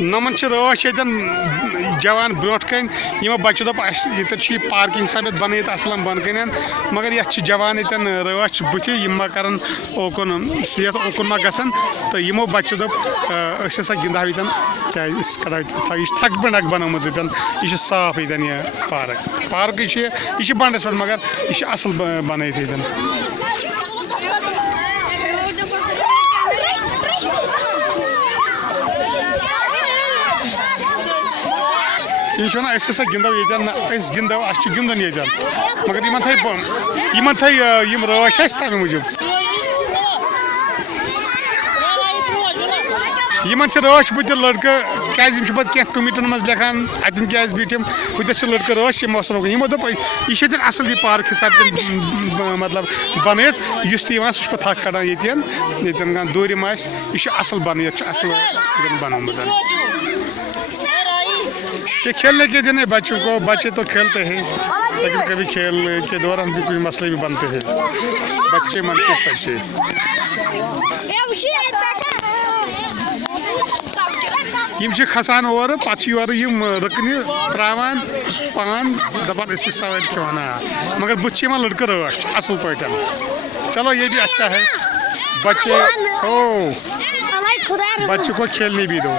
नमन रच जवान ब्रोट कन यमो बच्चों दोप ये पार्किंग समेत बन असलम बन कन मगर ये जवान ये रच बुथ यम मा कर ओकुन सेहत ओकुन मा गसन तो यमो बच्चों दोप हसा गिंदा ये क्या कड़ा यह थक बंडक बनोत यह साफ ये पार्क पार्क यह बंडस पे मगर यह असल बन ये यह हसा गिंदो ये गिंदो गिंदन ये मगर यमन थी रच तमें मूजूब यमन रच बुत लड़के क्या पे कमिटन मज लेखान अतन क्या बीठम बुत लड़के रच यमो दोप यह असल यह पार्क हिसाब मतलब बन सह थक कड़ान ये दूरिम यह असल बन असल बनोमुत ये खेलने के दिन है बच्चों को बच्चे तो खेलते हैं लेकिन कभी खेल के दौरान भी कुछ मसले भी बनते हैं बच्चे मन के सच्चे यम खसान और पे योर रकन त्रावान पान दपान सवार खेवाना मगर बुत लड़के रच असल पे चलो ये भी अच्छा है बच्चे को खेलने भी दो।